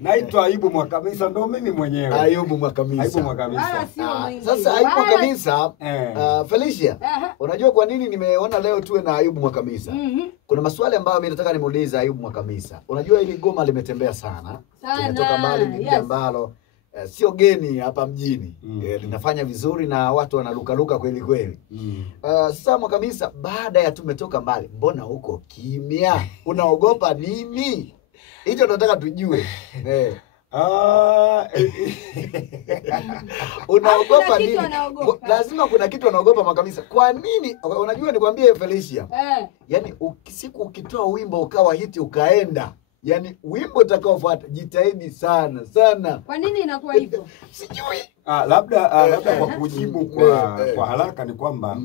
Naitwa Ayubu Mwakamisa, ndo mimi mwenyewe. Ayubu Mwakamisa. Ayubu Mwakamisa. Sasa Ayubu Mwakamisa, Felicia, unajua kwa nini nimeona leo tuwe na Ayubu Mwakamisa? Kuna maswali ambayo mimi nataka nimuulize Ayubu Mwakamisa. Unajua hili goma limetembea sana. Tumetoka mbali, ni ambalo sio geni hapa mjini. Linafanya vizuri na watu wanaluka kweli kweli. Sasa Mwakamisa, baada ya tumetoka mbali, mbona uko kimya? Unaogopa nini? Hicho tunataka tujue. Unaogopa nini? Lazima kuna kitu unaogopa Mwakamisa. Kwa nini? Unajua nikwambie Felicia. Yaani siku ukitoa wimbo ukawa hiti ukaenda, yani wimbo utakaofuata jitahidi sana sana. Kwa nini inakuwa hivyo? Sijui. Labda kwa kujibu kwa haraka ni kwamba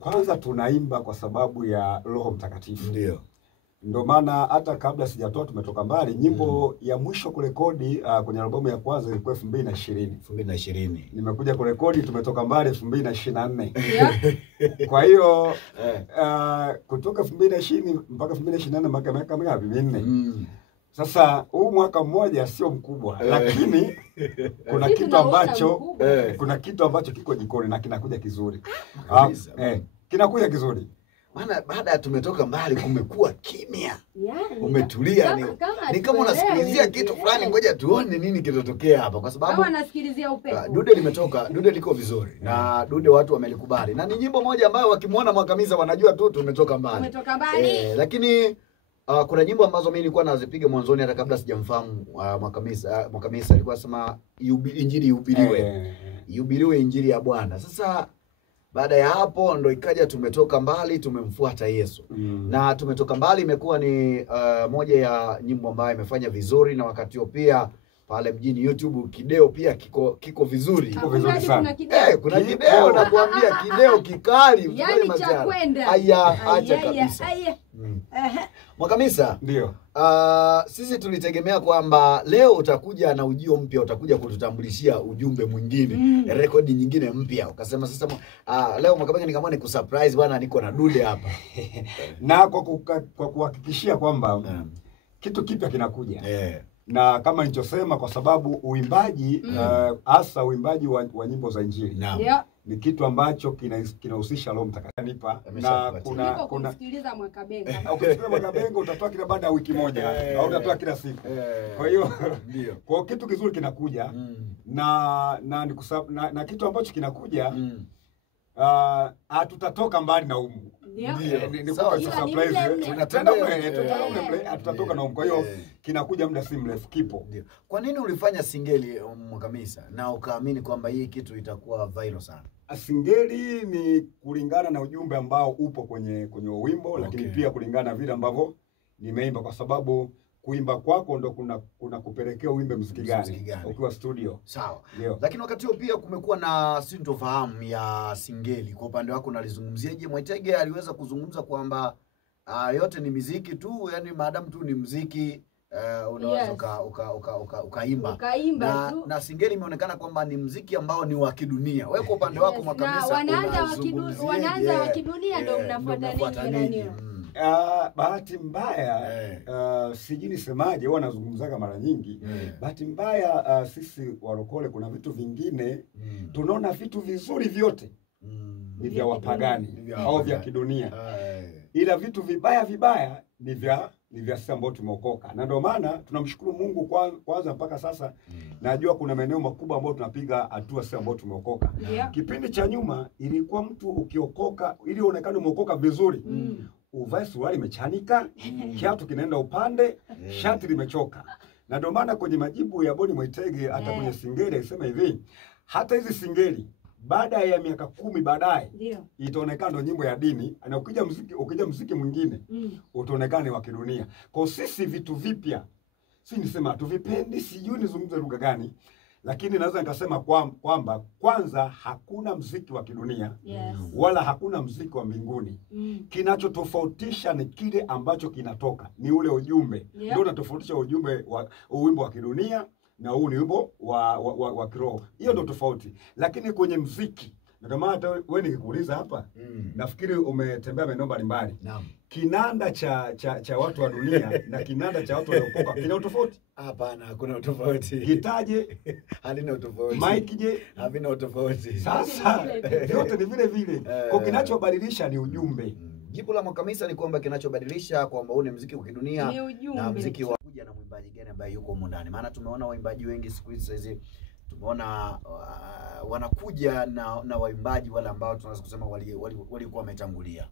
kwanza tunaimba kwa sababu ya Roho Mtakatifu. Ndio maana hata kabla sijatoa tumetoka mbali, nyimbo ya mwisho kurekodi kwenye albamu ya kwanza ilikuwa 2020. Nimekuja kurekodi tumetoka mbali 2024. Kwa hiyo kutoka 2020 mpaka 2024 miaka mingapi? 4. Sasa huu mwaka mmoja sio mkubwa, lakini kuna kitu ambacho kiko jikoni na kinakuja kizuri. Kinakuja kizuri. Maana baada ya tumetoka mbali kumekuwa kimya. Umetulia ni kama unasikilizia kitu fulani, ngoja tuone nini kitatokea hapa, kwa sababu kama anasikilizia upepo. Dude limetoka, Dude liko vizuri. Na Dude watu wamelikubali. Na ni nyimbo moja ambayo wakimuona Mwakamisa wanajua tu tumetoka mbali. Lakini kuna nyimbo ambazo mimi nilikuwa nazipiga mwanzoni hata kabla sijamfahamu Mwakamisa alikuwa anasema injili ihubiriwe. Ihubiriwe injili ya Bwana. Sasa baada ya hapo ndo ikaja tumetoka mbali, tumemfuata Yesu. Na tumetoka mbali imekuwa ni moja ya nyimbo ambayo imefanya vizuri, na wakati huo pia pale mjini YouTube kideo pia kiko vizuri. Sana. Kuna kideo nakuambia, kideo kikali. Yani cha kwenda. Acha kabisa. Mwakamisa, ndio. Sisi tulitegemea kwamba leo utakuja na ujio mpya, utakuja kututambulishia ujumbe mwingine, rekodi nyingine mpya. Ukasema sasa leo Mwakamisa nikamwona ni kusurprise bwana, niko na Dude hapa. Na kwa kuhakikishia kwamba kitu kipya kinakuja. Na kama nilichosema, kwa sababu uimbaji hasa uimbaji wa nyimbo za injili ni kitu ambacho kinahusisha Roho Mtakatifu. Na kuna kusikiliza Mwakabenga. Ukisikiliza Mwakabenga utatoa kila baada ya wiki moja au utatoa kila siku. Kwa hiyo ndio. Kwa kitu kizuri kinakuja na kitu ambacho kinakuja tutatoka mbali na umu. Ni kwa surprise tutatoka na umu. Kwa hiyo kinakuja muda si mrefu kipo. Kwa nini ulifanya singeli Mwakamisa na ukaamini kwamba hii kitu itakuwa viral sana? Singeli ni kulingana na ujumbe ambao upo kwenye wimbo, lakini pia kulingana na vile ambavyo nimeimba, kwa sababu kuimba kwako ndo kuna kupelekea uimbe muziki gani ukiwa studio. Sawa. Lakini wakati huo pia kumekuwa na sintofahamu ya singeli. Kwa upande wako unalizungumziaje? Mwaitege aliweza kuzungumza kwamba yote ni muziki tu, yani maadamu tu ni muziki unaweza ukaimba. Na singeli imeonekana kwamba ni muziki ambao ni wa kidunia. Wewe kwa upande wako Mwakamisa, wanaanza wa kidunia ndio mnafuata nini? Bahati mbaya sijui nisemaje, huwa nazungumzaga mara nyingi. Bahati mbaya sisi warokole kuna vitu vingine tunaona vitu vizuri vyote ni vya wapagani au vya kidunia, ila vitu vibaya ni vya sisi ambao tumeokoka. Na ndio maana tunamshukuru Mungu kwanza mpaka sasa najua kuna maeneo makubwa ambayo tunapiga hatua sisi ambao tumeokoka. Kipindi cha nyuma ilikuwa mtu ukiokoka ili uonekane umeokoka vizuri, uvae suruali imechanika, kiatu kinaenda upande, shati limechoka. Na ndio maana kwenye majibu ya Boni Mwaitege hata kwenye singeli alisema hivi, hata hizi singeli baada ya miaka 10 baadaye itaonekana ndo nyimbo ya dini, na ukija muziki mwingine utaonekana ni wa kidunia. Kwa sisi vitu vipya si nisema tuvipendi, sijui nizungumze lugha gani, lakini naweza nikasema kwamba kwanza hakuna muziki wa kidunia wala hakuna muziki wa mbinguni. Kinachotofautisha ni kile ambacho kinatoka, ni ule ujumbe. Ndio unatofautisha ujumbe wa wimbo wa kidunia na huu ni wimbo wa kiroho. Hiyo ndio tofauti. Lakini kwenye muziki Ndio maana wewe nikikuuliza hapa, nafikiri umetembea maeneo mbalimbali. Naam. Kinanda cha watu wa dunia na kinanda cha watu waliokoka kina utofauti? Hapana, hakuna utofauti. Gitaje? Halina utofauti. Mic je? Havina utofauti. Sasa vyote ni vile vile. Kwa kinachobadilisha ni ujumbe. Jibu la Mwakamisa ni kwamba kinachobadilisha kwamba huu ni muziki wa kidunia na muziki wa kuja na mwimbaji gani ambaye yuko huko ndani. Maana tumeona waimbaji wengi siku hizi tumeona wanakuja na waimbaji wale ambao tunaweza kusema walikuwa wametangulia.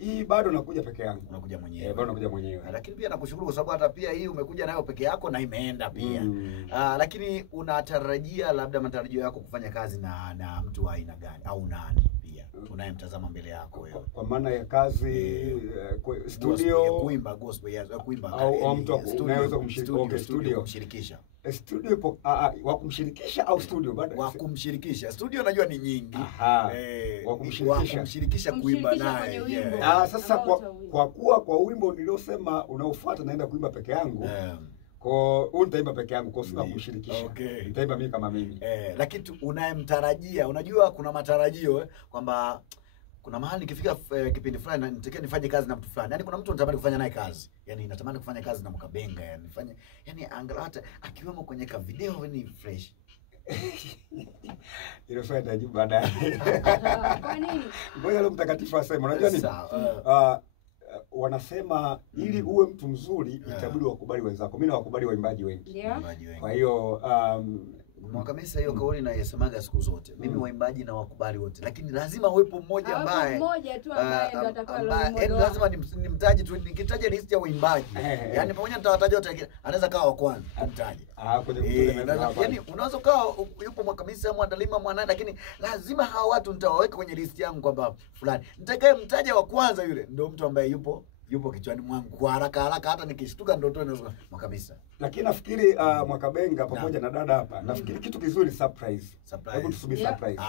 Hii bado nakuja peke yangu. Unakuja mwenyewe. Bado nakuja mwenyewe. Lakini pia nakushukuru kwa sababu hata pia hii umekuja nayo peke yako na imeenda pia. Lakini unatarajia labda matarajio yako kufanya kazi na mtu wa aina gani au nani pia unayemtazama mbele yako wewe? Kwa maana ya kazi studio, kuimba gospel, kuimba au mtu unaweza kumshirikisha. Studio wa kumshirikisha au studio bado? Wa kumshirikisha. Studio najua ni nyingi. Wa kumshirikisha kuimba naye. Sasa kwa kuwa kwa wimbo niliosema unaofuata naenda kuimba peke yangu. Kwa nitaimba peke yangu kwa sababu kumshirikisha. Nitaimba mimi kama mimi. Lakini unayemtarajia, unajua kuna matarajio kwamba kuna mahali nikifika kipindi fulani nitakiwa nifanye kazi na mtu fulani. Yaani kuna mtu anatamani kufanya naye kazi. Yaani natamani kufanya kazi na Mwakabenga, yani nifanye angalau hata akiwemo kwenye ka video ni fresh. Ile swali nitajibu baadaye. Kwa nini? Ngoja leo mtakatifu aseme. Unajua nini? Wanasema ili uwe mtu mzuri itabidi wakubali wenzako. Mimi nawakubali waimbaji wengi. Kwa hiyo Mwakamisa hiyo kauli na yasemaga siku zote. Mimi waimbaji na wakubali wote. Lakini lazima uwepo mmoja ambaye tu ambaye ndo atakalo lazima nimtaje tu, nikitaja list ya waimbaji. Yaani pamoja nitawataja wote, anaweza kawa wa kwanza kumtaja. Yaani unaweza kawa yupo Mwakamisa, Mwandalima, Mwanani, lakini lazima hawa watu nitawaweka kwenye list yangu kwamba fulani. Nitakaye mtaja wa kwanza yule ndio mtu ambaye yupo kichwani mwangu kwa haraka hata nikishtuka ndotoni naweza Mwakamisa. Lakini nafikiri Mwakabenga pamoja na dada hapa nafikiri kitu kizuri surprise. Hebu tusubiri surprise.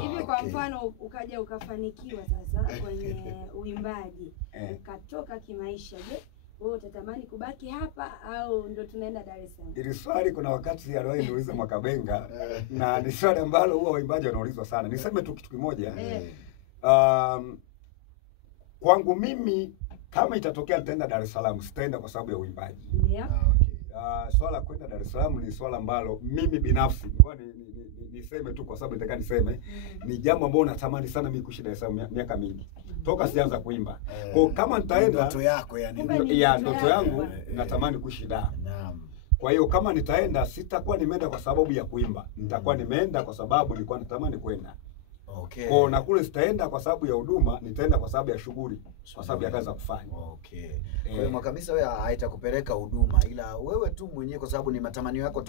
Hivi kwa mfano ukaja ukafanikiwa sasa kwenye uimbaji ukatoka kimaisha, je, wewe utatamani kubaki hapa au ndo tunaenda Dar es Salaam? Ili swali kuna wakati aliwahi niuliza Mwakabenga na ni swali ambalo huwa waimbaji wanaulizwa sana. Niseme tu kitu kimoja. Kwangu mimi kama itatokea nitaenda Dar es Salaam, sitaenda kwa sababu ya uimbaji. Swala kwenda Dar es Salaam ni swala ambalo mimi binafsi niseme tu kwa sababu nataka niseme ni jambo ambalo natamani sana mimi kuishi Dar es Salaam miaka mingi. Toka sianza kuimba. Kwa kama nitaenda ndoto yako yani. Ndoto yangu natamani kuishi Dar. Kwa hiyo kama nitaenda sitakuwa nimeenda kwa sababu ya kuimba. Nitakuwa nimeenda kwa sababu nilikuwa natamani kwenda. Kwa na kule sitaenda kwa sababu ya huduma, nitaenda kwa sababu ya shughuli, kwa sababu ya kazi za kufanya. Kwa hiyo Mwakamisa wewe haitakupeleka huduma, ila wewe tu mwenyewe kwa sababu ni matamanio yako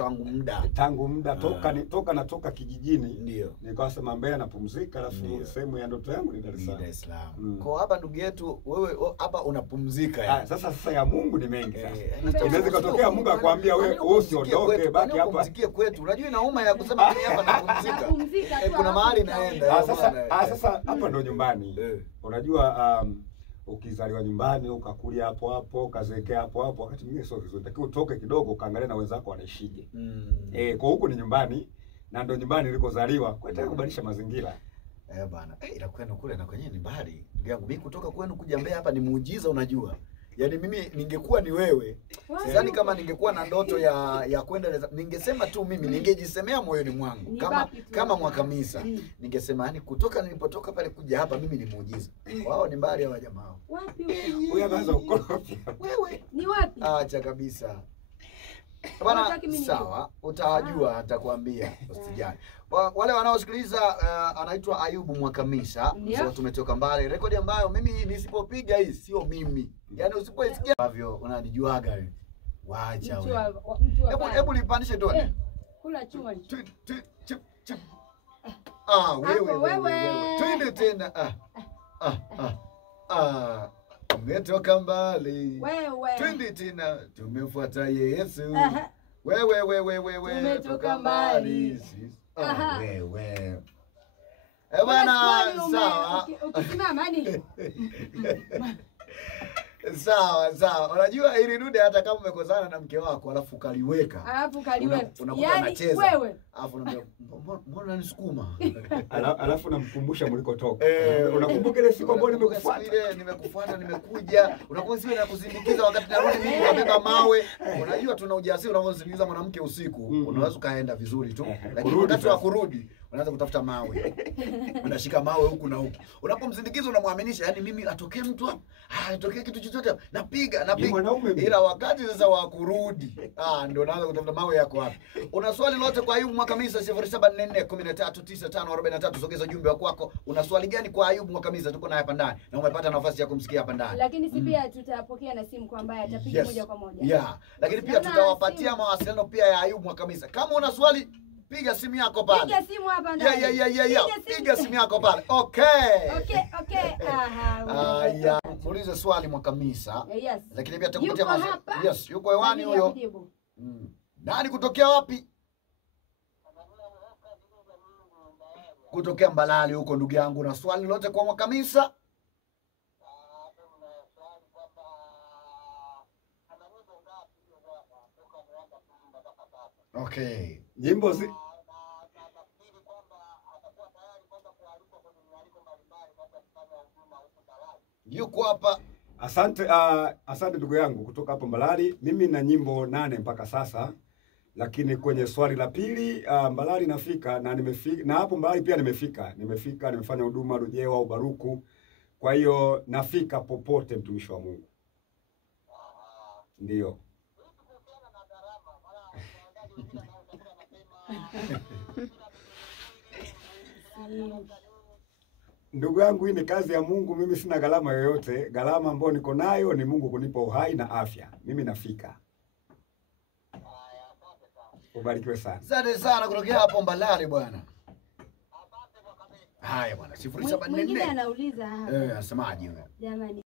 tangu muda toka kijijini. Ndio. Nikasema Mbeya napumzika, alafu sehemu ya ndoto yangu ni Dar es Salaam. Kwa hapa ndugu yetu wewe hapa unapumzika yani. Sasa ya Mungu ni mengi sasa. Inaweza kutokea Mungu akwambia wewe usiondoke, baki hapa. Upumzike kwetu. Unajua inauma ya kusema mimi hapa napumzika. Kuna mahali naenda. Sasa hapa ndo nyumbani. Unajua ukizaliwa nyumbani ukakulia hapo hapo ukazekea hapo hapo, wakati mwingine sio vizuri. Lakini utoke kidogo ukaangalia na wenzako wanaishije. Kwa huko ni nyumbani na ndo nyumbani nilikozaliwa. Kwa hiyo kubadilisha mazingira. Bana, ila kwenu kule na kwenye ni mbali. Ndugu yangu mimi kutoka kwenu kuja Mbeya hapa ni muujiza unajua. Yaani mimi ningekuwa ni wewe. Sidhani kama ningekuwa na ndoto ya kwenda, ningesema tu mimi ningejisemea moyoni mwangu kama Mwakamisa. Ningesema yani kutoka nilipotoka pale kuja hapa mimi ni muujiza. Wao ni mbali hawa jamaa. Wapi wewe anaanza ukorofi. Wewe ni wapi? Acha kabisa. Bwana sawa, utawajua nitakwambia usijali. Wale wanaosikiliza anaitwa Ayubu Mwakamisa. So tumetoka mbali. Rekodi ambayo mimi nisipopiga hii sio mimi. Yaani usipoisikia hivyo unanijuaga wewe. Waacha wewe. Hebu lipandishe tone. Kula chuma. Wewe. Twende tena. Tumetoka mbali. Twende tena. Tumefuata Yesu. Wewe. Tumetoka mbali. Wewe. Bwana sawa. Ukisimama yani. Sawa sawa. Unajua ili dude hata kama umekozana na mke wako alafu kaliweka. Unakuta anacheza. Wewe. Alafu unamwambia mbona unanisukuma? Alafu unamkumbusha mlikotoka. Unakumbuka ile siku ambayo nimekufuata nimekuja. Unakuwa siwe na kusindikiza wakati narudi mimi nabeba mawe. Unajua tuna ujasiri unavyosindikiza mwanamke usiku. Unaweza kaenda vizuri tu. Lakini wakati wa kurudi unaanza kutafuta mawe. Unashika mawe huku na huku. Unapomsindikiza unamwaminisha, yani mimi atokee mtu hapa, atokee kitu chochote, napiga. Ila wakati sasa wa kurudi, ndio unaanza kutafuta mawe yako wapi. Una swali lolote kwa Ayubu Mwakamisa 0744139543, sogeza jumbe wako wako. Una swali gani kwa Ayubu Mwakamisa? Tuko naye hapa ndani na umepata nafasi ya kumsikia hapa ndani. Lakini si pia tutapokea na simu kwa ambaye atapiga moja kwa moja. Yeah. Lakini pia tutawapatia mawasiliano pia ya Ayubu Mwakamisa. Kama una swali piga simu yako pale. Piga simu hapa ndani. Piga simu yako pale. Okay. Aha. Muulize swali Mwakamisa. Yes. Lakini pia tutakupatia maswali. Yes, yuko hewani huyo. Nani kutokea wapi? Kutokea Mbalali huko ndugu yangu. Na swali lolote kwa Mwakamisa? Okay. Nyimbo yuko hapa. Asante ndugu yangu kutoka hapo Mbalali. Mimi na nyimbo 8 mpaka sasa. Lakini kwenye swali la pili, Mbalali nafika na nimefika, na hapo Mbalali pia nimefika, nimefanya huduma Rujewa au Baruku. Kwa hiyo nafika popote, mtumishi wa Mungu. Ndio. Ndugu yangu, hii ni kazi ya Mungu. Mimi sina gharama yoyote. Gharama ambayo niko nayo ni Mungu kunipa uhai na afya. Mimi nafika. Ubarikiwe sana. Asante sana kutokea hapo Mbalali bwana. Haya bwana, 0744. Mwingine anauliza hapa. Asemaje wewe? Jamani.